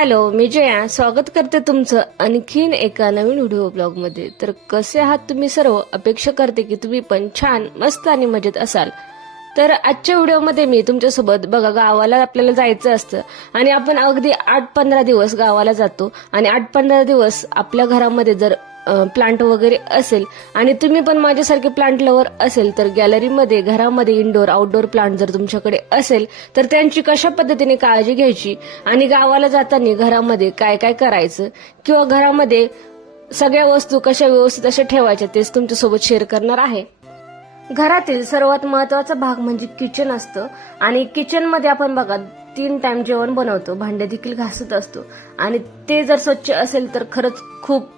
Hello मी जया. स्वागत करते तुमचं आणखीन एका नवीन व्हिडिओ ब्लॉगमध्ये. तर कसे आहात तुम्ही सर्व? अपेक्षा करते की तुम्ही पण छान मस्त आणि मजेत असाल. तर आजच्या व्हिडिओमध्ये मी तुमच्यासोबत बघा गावाला आपल्याला जायचं असतं. आणि आपण अगदी आठ पंधरा दिवस गावाला जातो. आणि आठ पंधरा दिवस आपल्या घरामध्ये जर प्लांट वगैरे असेल. आणि तुम्ही पण माझ्यासारखे प्लांट लवर असेल तर गॅलरीमध्ये घरामध्ये इंडोर आउटडोर प्लांट जर तुमच्याकडे असेल तर त्यांची कशा पद्धतीने काळजी घ्यायची? आणि गावाला जाताना घरामध्ये काय काय करायचं? किंवा घरामध्ये सगळ्या वस्तू कशा व्यवस्थित अशा ठेवायच्या तेच तुमच्यासोबत शेअर करणार आहे. घरातील सर्वात महत्त्वाचा भाग म्हणजे किचन असतं. आणि किचनमध्ये आपण बघा तीन टाइम जेवण बनवतो भांडे देखील घासत असतो. आणि ते जर स्वच्छ असेल तर खरंच खूप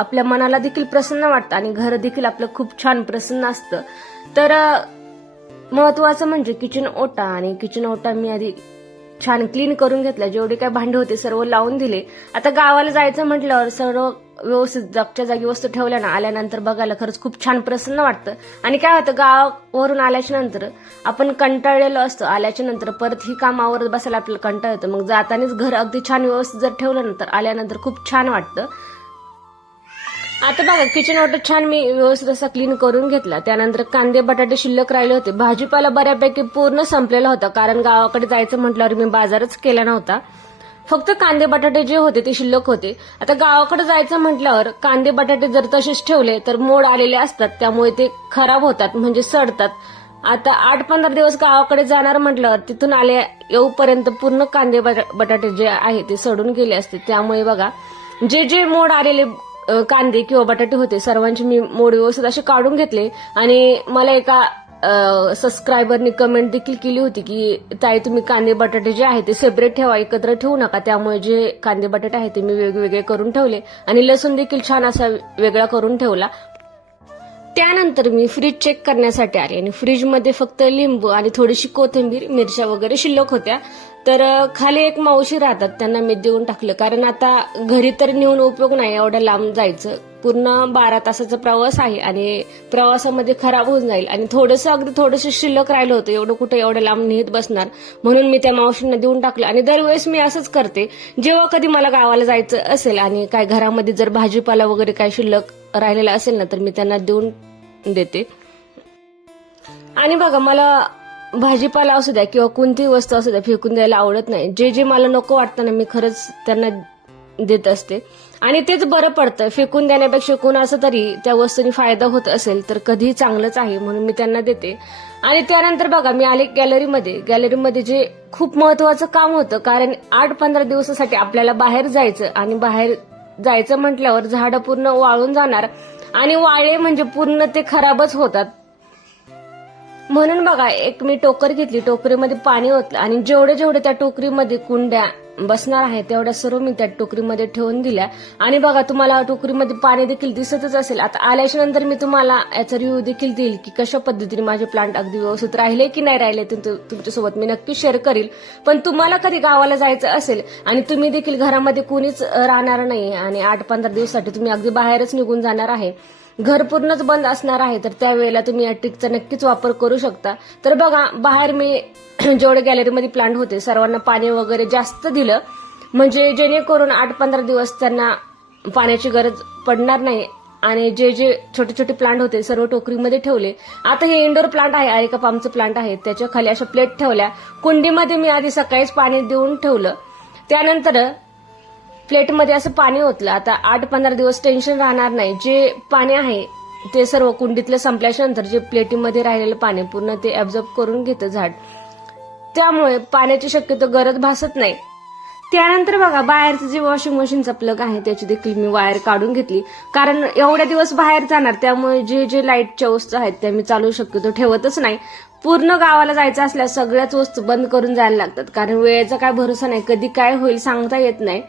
आपल्या मनाला देखील प्रसन्न वाटतं आणि घर देखील आपलं खूप छान प्रसन्न असतं. तर महत्वाचं म्हणजे किचन ओटा आणि किचन ओटा मी आधी छान क्लीन करून घेतला. जेवढे काय भांडे होते सर्व लावून दिले. आता गावाला जायचं म्हटल्यावर सर्व व्यवस्थित जागच्या जागी वस्तू ठेवल्या ना आल्यानंतर बघायला खरंच खूप छान प्रसन्न वाटतं. आणि काय होतं गावावरून आल्याच्यानंतर आपण कंटाळलेलो असतो. आल्याच्यानंतर परत ही काम बसायला आपल्याला कंटाळ येतं. मग जातानाच घर अगदी छान व्यवस्थित जर ठेवलं नंतर आल्यानंतर खूप छान वाटतं. आता बघा किचन वॉटर छान मी व्यवस्थित असा क्लीन करून घेतला. त्यानंतर कांदे बटाटे शिल्लक राहिले होते. भाजीपाला बऱ्यापैकी पूर्ण संपलेला होता कारण गावाकडे जायचं म्हटल्यावर मी बाजारच केला नव्हता. फक्त कांदे बटाटे जे होते ते शिल्लक होते. आता गावाकडे जायचं म्हटल्यावर कांदे बटाटे जर तसेच ठेवले तर मोड आलेले असतात. त्यामुळे ते खराब होतात म्हणजे सडतात. आता आठ पंधरा दिवस गावाकडे जाणार म्हटल्यावर तिथून आले येऊपर्यंत पूर्ण कांदे बटा- बटाटे जे आहे ते सडून गेले असते. त्यामुळे बघा जे जे मोड आलेले कांदे किंवा बटाटे होते. सर्वांचे मी मोड व्यवस्थित असे काढून घेतले. आणि मला एका सबस्क्रायबरनी कमेंट देखील केली होती की ताई तुम्ही कांदे बटाटे जे आहे ते सेपरेट ठेवा एकत्र ठेवू नका. त्यामुळे जे कांदे बटाटे आहे ते मी वेगवेगळे करून ठेवले. आणि लसूण देखील छान असा वेगळा करून ठेवला. त्यानंतर मी फ्रीज चेक करण्यासाठी आले आणि फ्रीजमध्ये फक्त लिंबू आणि थोडीशी कोथिंबीर मिरच्या वगैरे शिल्लक होत्या. तर खाली एक मावशी राहतात त्यांना मी देऊन टाकलं. कारण आता घरी तर नेऊन उपयोग नाही एवढ्या लांब जायचं. पूर्ण बारा तासाचा प्रवास आहे आणि प्रवासामध्ये खराब होऊन जाईल. आणि थोडंसं अगदी थोडंसं शिल्लक राहिलं होतं एवढं कुठं एवढं लांब नेहत बसणार. म्हणून मी त्या मावशींना देऊन टाकलं. आणि दरवेळेस मी असंच करते. जेव्हा कधी मला गावाला जायचं असेल आणि काय घरामध्ये जर भाजीपाला वगैरे काय शिल्लक राहिलेला असेल ना तर मी त्यांना देऊन देते. आणि बघा मला भाजीपाला असू द्या किंवा कोणतीही वस्तू असू द्या फेकून द्यायला आवडत नाही. जे जे मला नको वाटतं ना मी खरंच त्यांना देत असते. आणि तेच बरं पडतं. फेकून देण्यापेक्षा कोणाचा तरी त्या वस्तूनी फायदा होत असेल तर कधीही चांगलंच आहे म्हणून मी त्यांना देते. आणि त्यानंतर बघा मी आले गॅलरीमध्ये. गॅलरीमध्ये जे खूप महत्वाचं काम होतं कारण आठ पंधरा दिवसासाठी आपल्याला बाहेर जायचं आणि बाहेर जायचं म्हटल्यावर झाडं पूर्ण वाळून जाणार आणि वाळे म्हणजे पूर्ण ते खराबच होतात. म्हणून बघा एक मी टोकर घेतली. टोकरीमध्ये पाणी ओतलं आणि जेवढे जेवढे त्या टोकरीमध्ये कुंड्या बसणार आहे तेवढ्या सर्व मी त्या टोकरीमध्ये ठेवून दिल्या. आणि बघा तुम्हाला टोकरीमध्ये पाणी देखील दिसतच असेल. आता आल्याच्यानंतर मी तुम्हाला याचा रिव्ह्यू देखील देईल की कशा पद्धतीने माझे प्लांट अगदी व्यवस्थित राहिले की नाही राहिले तुमच्यासोबत मी नक्की शेअर करील. पण तुम्हाला कधी गावाला जायचं असेल आणि तुम्ही देखील घरामध्ये कोणीच राहणार नाही आणि आठ पंधरा दिवसासाठी तुम्ही अगदी बाहेरच निघून जाणार आहे घर पूर्णच बंद असणार आहे तर त्यावेळेला तुम्ही या ट्रिकचा नक्कीच वापर करू शकता. तर बघा बाहेर मी जेवढे गॅलरीमध्ये प्लांट होते. सर्वांना पाणी वगैरे जास्त दिलं. म्हणजे जेणेकरून आठ पंधरा दिवस त्यांना पाण्याची गरज पडणार नाही. आणि जे जे छोटे छोटे प्लांट होते सर्व टोकरीमध्ये ठेवले. आता हे इंडोर प्लांट आहे आरेका पामचं प्लांट आहे. त्याच्याखाली अशा प्लेट ठेवल्या. कुंडीमध्ये मी आधी सकाळीच पाणी देऊन ठेवलं. त्यानंतर प्लेटमध्ये असं पाणी ओतलं. आता आठ पंधरा दिवस टेन्शन राहणार नाही. जे पाणी आहे ते सर्व कुंडीतलं संपल्याच्या नंतर जे प्लेटीमध्ये राहिलेलं पाणी पूर्ण ते ऍब्झॉर्ब करून घेतं झाड. त्यामुळे पाण्याची शक्यतो गरज भासत नाही. त्यानंतर बघा बाहेरचं जे वॉशिंग मशीनचा प्लग आहे त्याची देखील मी वायर काढून घेतली. कारण एवढ्या दिवस बाहेर जाणार त्यामुळे जे जे लाईटच्या वस्तू आहेत त्या मी चालू शक्यतो ठेवतच नाही. पूर्ण गावाला जायचं असल्यास सगळ्याच वस्तू बंद करून जायला लागतात. कारण वेळेचा काय भरोसा नाही कधी काय होईल सांगता येत नाही.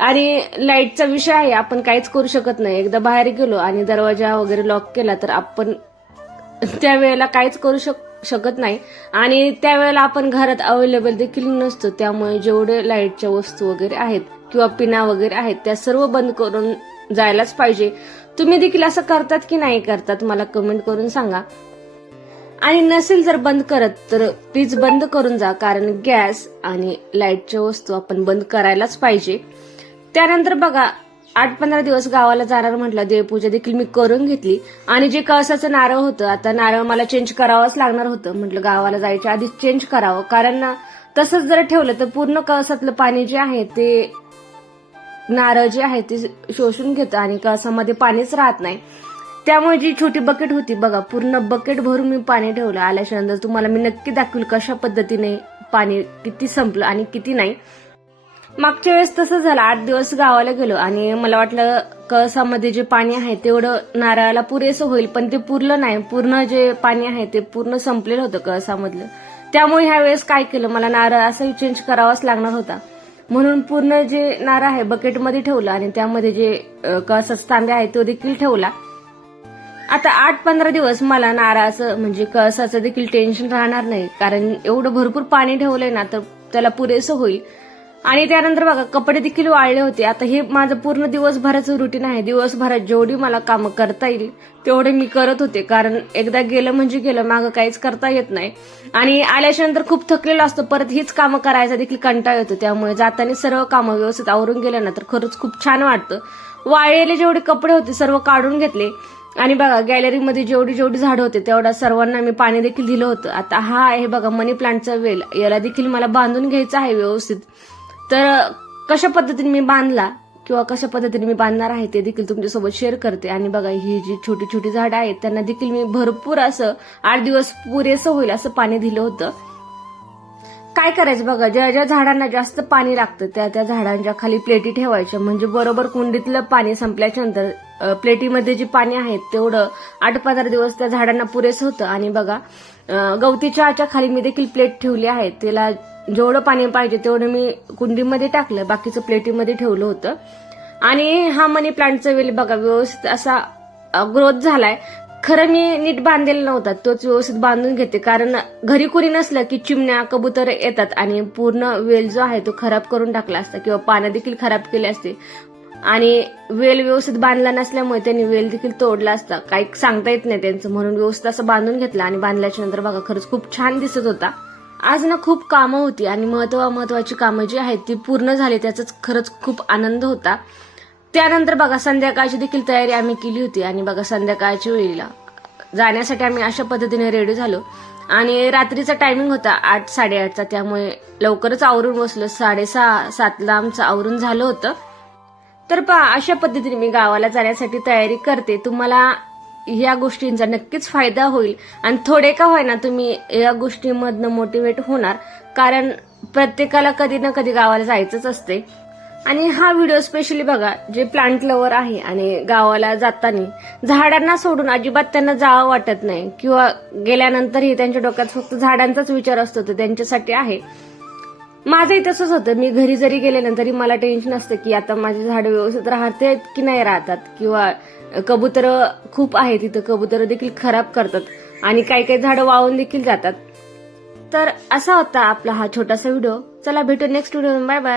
आणि लाईटचा विषय आहे आपण काहीच करू शकत नाही. एकदा बाहेर गेलो आणि दरवाजा वगैरे लॉक केला तर आपण त्यावेळेला काहीच करू शक शकत नाही. आणि त्यावेळेला आपण घरात अवेलेबल देखील नसतो. त्यामुळे जेवढे लाईटच्या वस्तू वगैरे आहेत किंवा पिना वगैरे आहेत त्या सर्व बंद करून जायलाच पाहिजे. तुम्ही देखील असं करतात की नाही करतात मला कमेंट करून सांगा. आणि नसेल जर बंद करत तर प्लीज बंद करून जा. कारण गॅस आणि लाईटच्या वस्तू आपण बंद करायलाच पाहिजे. त्यानंतर बघा आठ पंधरा दिवस गावाला जाणार म्हटलं देवपूजा देखील मी करून घेतली. आणि जे कळसाचं नारळ होतं आता नारळ मला चेंज करावंच लागणार होतं. म्हटलं गावाला जायच्या आधी चेंज करावं. कारण तसंच जर ठेवलं तर पूर्ण कळसातलं पाणी जे आहे ते नारळ जे आहे ते शोषून घेतं आणि कळसामध्ये पाणीच राहत नाही. त्यामुळे जी छोटी बकेट होती बघा पूर्ण बकेट भरून मी पाणी ठेवलं. आल्याच्यानंतर तुम्हाला मी नक्की दाखवेल कशा पद्धतीने पाणी किती संपलं आणि किती नाही. मागच्या वेळेस तसं झालं. आठ दिवस गावाला गेलो आणि मला वाटलं कळसामध्ये जे पाणी आहे तेवढं नारळाला पुरेसं होईल पण ते पुरलं नाही. पूर्ण जे पाणी आहे ते पूर्ण संपलेलं होतं कळसामधलं. त्यामुळे ह्या वेळेस काय केलं? मला नारळ असंही चेंज करावाच लागणार होता. म्हणून पूर्ण जे नारळ आहे बकेटमध्ये ठेवलं आणि त्यामध्ये जे अं, कळसाचा तांब्या आहे तो देखील ठेवला. आता आठ पंधरा दिवस मला नारळाचं म्हणजे कळसाचं देखील टेन्शन राहणार नाही. कारण एवढं भरपूर पाणी ठेवलंय ना तर त्याला पुरेसं होईल. आणि त्यानंतर बघा कपडे देखील वाळले होते. आता हे माझं पूर्ण दिवसभराचं रुटीन आहे. दिवसभरात जेवढी मला कामं करता येईल तेवढे मी करत होते. कारण एकदा गेलं म्हणजे गेलं मागं काहीच करता येत नाही. आणि आल्याच्यानंतर खूप थकलेलं असतं. परत हीच कामं करायचा देखील कंटाळ येतो. त्यामुळे जाताना सर्व कामं व्यवस्थित आवरून गेलं ना तर खरंच खूप छान वाटतं. वाळलेले जेवढे कपडे होते सर्व काढून घेतले. आणि बघा गॅलरीमध्ये जेवढी जेवढी झाडं होते तेवढ्या सर्वांना मी पाणी देखील दिलं होतं. आता हा आहे बघा मनी प्लांटचा वेल. याला देखील मला बांधून घ्यायचा आहे व्यवस्थित. तर कशा पद्धतीने मी बांधला किंवा कशा पद्धतीने मी बांधणार आहे ते देखील तुमच्यासोबत शेअर करते. आणि बघा ही जी छोटी छोटी झाडं आहेत त्यांना देखील मी भरपूर असं आठ दिवस पुरेसं होईल असं पाणी दिलं होतं. काय करायचं बघा ज्या ज्या झाडांना जास्त पाणी लागतं त्या त्या झाडांच्या खाली प्लेटी ठेवायच्या. म्हणजे बरोबर कुंडीतलं पाणी संपल्याच्या नंतर प्लेटीमध्ये जे पाणी आहे तेवढं आठ पंधरा दिवस त्या झाडांना पुरेसं होतं. आणि बघा गवतीच्या गवती चहाच्या खाली मी देखील प्लेट ठेवली आहे. त्याला जेवढं पाणी पाहिजे तेवढं मी कुंडीमध्ये टाकलं बाकीचं प्लेटीमध्ये ठेवलं होतं. आणि हा मनी प्लांटचा वेल बघा व्यवस्थित असा ग्रोथ झालाय. खरं मी नीट बांधलेला नव्हता तोच व्यवस्थित बांधून घेते. कारण घरी कोणी नसलं की चिमण्या कबूतर येतात आणि पूर्ण वेल जो आहे तो खराब करून टाकला असता किंवा पानं देखील खराब केले असते. आणि वेल व्यवस्थित बांधला नसल्यामुळे त्यांनी वेल देखील तोडला असता. काही सांगता येत नाही त्यांचं. म्हणून व्यवस्थित असं बांधून घेतलं आणि बांधल्याच्या नंतर बघा खरंच खूप छान दिसत होता. आज ना खूप कामं होती आणि महत्त्व महत्वाची कामं जी आहेत ती पूर्ण झाली त्याचाच खरंच खूप आनंद होता. त्यानंतर बघा संध्याकाळची देखील तयारी आम्ही केली होती आणि बघा संध्याकाळच्या वेळेला जाण्यासाठी आम्ही अशा पद्धतीने रेडी झालो. आणि रात्रीचा टायमिंग होता आठ साडेआठचा त्यामुळे लवकरच आवरून बसलो. साडेसहा सातला आमचं आवरून झालं होतं. तर पहा अशा पद्धतीने मी गावाला जाण्यासाठी तयारी करते. तुम्हाला या गोष्टींचा नक्कीच फायदा होईल. आणि थोडे का होईना तुम्ही या गोष्टीमधनं मोटिवेट होणार. कारण प्रत्येकाला कधी ना कधी गावाला जायचंच असते. आणि हा व्हिडिओ स्पेशली बघा जे प्लांट लवर आहे आणि गावाला जाताना झाडांना सोडून अजिबात त्यांना जावं वाटत नाही. किंवा गेल्यानंतरही त्यांच्या डोक्यात फक्त झाडांचाच विचार असतो तर त्यांच्यासाठी आहे. माझंही तसंच होतं. मी घरी जरी गेले ना तरी मला टेन्शन असतं की आता माझे झाडं व्यवस्थित राहते की नाही राहतात? किंवा कबुतरं खूप आहेत तिथं कबुतरं देखील खराब करतात. आणि काही काही झाडं वाहून देखील जातात. तर असा होता आपला हा छोटासा व्हिडिओ. चला भेटू नेक्स्ट व्हिडिओ बाय बाय